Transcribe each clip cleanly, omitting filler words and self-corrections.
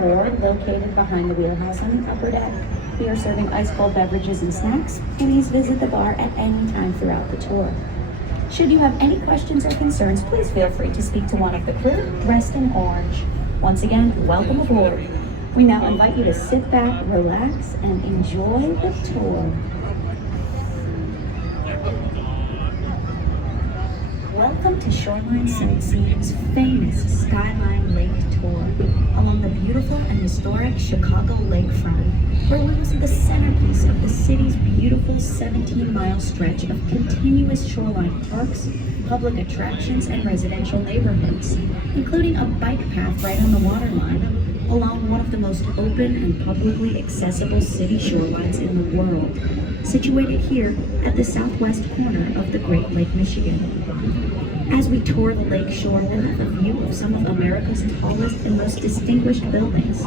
or located behind the wheelhouse on the upper deck. We are serving ice-cold beverages and snacks. Please visit the bar at any time throughout the tour. Should you have any questions or concerns, please feel free to speak to one of the crew dressed in orange. Once again, welcome aboard. We now invite you to sit back, relax, and enjoy the tour. Welcome to Shoreline Sightseeing's famous Skyline Lake Tour along the beautiful and historic Chicago lakefront, where we will see the centerpiece of the city's beautiful 17-mile stretch of continuous shoreline parks, public attractions, and residential neighborhoods, including a bike path right on the waterline along one of the most open and publicly accessible city shorelines in the world, situated here at the southwest corner of the Great Lake, Michigan. As we tour the lake shore, we'll have a view of some of America's tallest and most distinguished buildings.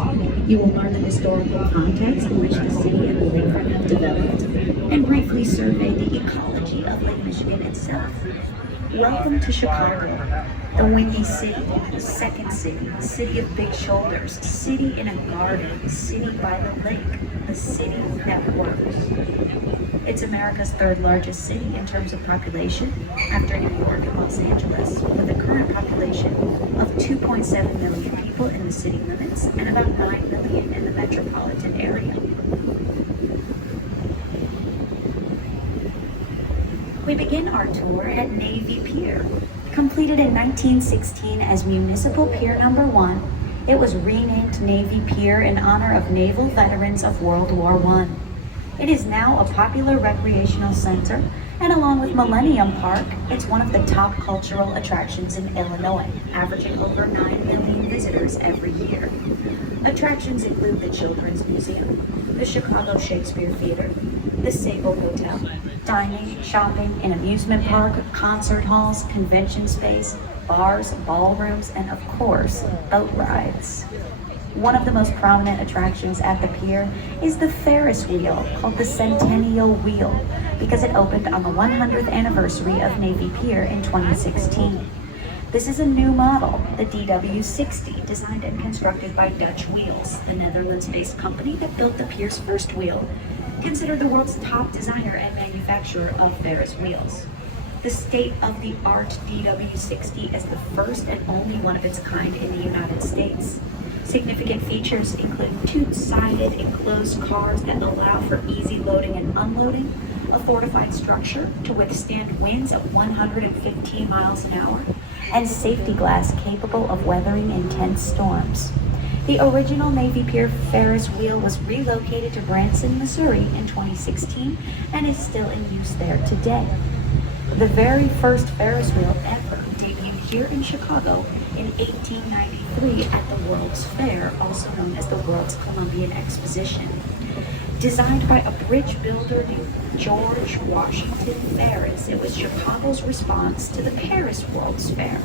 You will learn the historical context in which the city and the lakefront have developed, and briefly survey the ecology of Lake Michigan itself. Welcome to Chicago, the Windy City, the Second City, the city of big shoulders, city in a garden, city by the lake, the city that works. It's America's third largest city in terms of population, after New York and Los Angeles, with a current population of 2.7 million people in the city limits and about 9 million in the metropolitan area. We begin our tour at Navy Pier. Completed in 1916 as Municipal Pier Number 1, it was renamed Navy Pier in honor of naval veterans of World War I. It is now a popular recreational center, and along with Millennium Park, it's one of the top cultural attractions in Illinois, averaging over 9 million visitors every year. Attractions include the Children's Museum, the Chicago Shakespeare Theater, the Sable Hotel, dining, shopping, an amusement park, concert halls, convention space, bars, ballrooms, and of course, boat rides. One of the most prominent attractions at the pier is the Ferris wheel, called the Centennial Wheel, because it opened on the 100th anniversary of Navy Pier in 2016. This is a new model, the DW60, designed and constructed by Dutch Wheels, the Netherlands-based company that built the pier's first wheel, considered the world's top designer and manufacturer of Ferris wheels. The state-of-the-art DW60 is the first and only one of its kind in the United States. Significant features include two-sided enclosed cars that allow for easy loading and unloading, a fortified structure to withstand winds of 115 miles an hour, and safety glass capable of weathering intense storms. The original Navy Pier Ferris wheel was relocated to Branson, Missouri in 2016 and is still in use there today. The very first Ferris wheel ever debuted here in Chicago in 1893 at the World's Fair, also known as the World's Columbian Exposition. Designed by a bridge builder named George Washington Ferris, it was Chicago's response to the Paris World's Fair.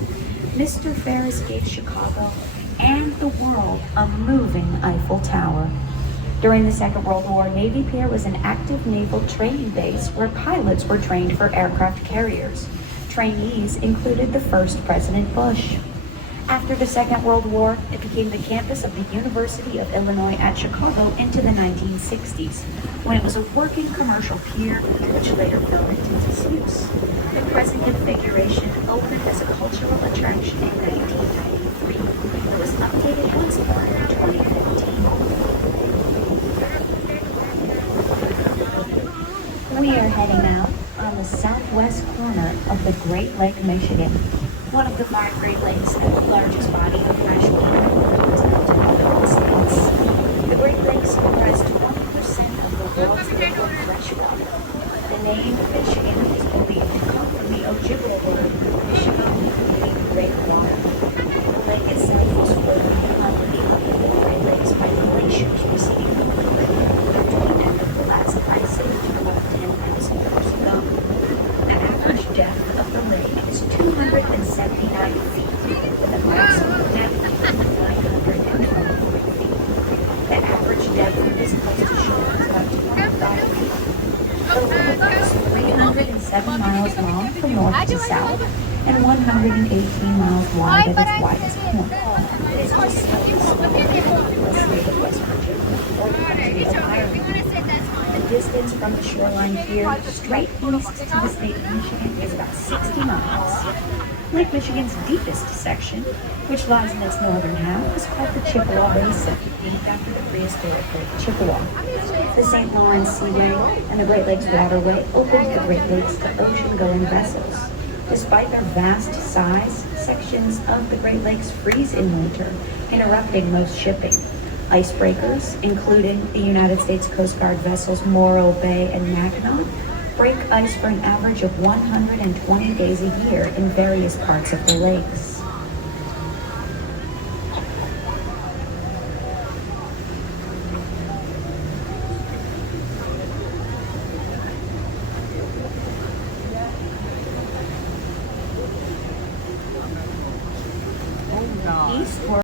Mr. Ferris gave Chicago and the world a moving Eiffel Tower. During the Second World War, Navy Pier was an active naval training base where pilots were trained for aircraft carriers. Trainees included the first President Bush. After the Second World War, it became the campus of the University of Illinois at Chicago into the 1960s, when it was a working commercial pier, which later fell into disuse. The present configuration opened as a cultural attraction in 1993. It was updated once more in 2015. We are heading out on the southwest corner of the Great Lake, Michigan, one of the 5 Great Lakes and the largest body of fresh water in the continental States. The Great Lakes comprise 20% of the world's total fresh water. The name Michigan is believed to come from the Ojibwe word Michigan, meaning great water. The lake itself was formed underneath the Great Lakes by glaciers receding from the ocean during the end of the last ice age about 10,000 years ago. The average depth of the lake is 279 feet, with a maximum depth of 923 feet. The average depth of this coastal shore is about 25 feet. The lake is 307 miles long from north to south and 118 miles wide at its widest point. It is just slightly smaller than the from the Shoreline Pier straight east to the state of Michigan is about 60 miles. Lake Michigan's deepest section, which lies in its northern half, is called the Chippewa Basin, named after the prehistoric Lake Chippewa. The St. Lawrence Seaway and the Great Lakes Waterway opened the Great Lakes to ocean-going vessels. Despite their vast size, sections of the Great Lakes freeze in winter, interrupting most shipping. Icebreakers, including the United States Coast Guard vessels Morro Bay and Mackinac, break ice for an average of 120 days a year in various parts of the lakes.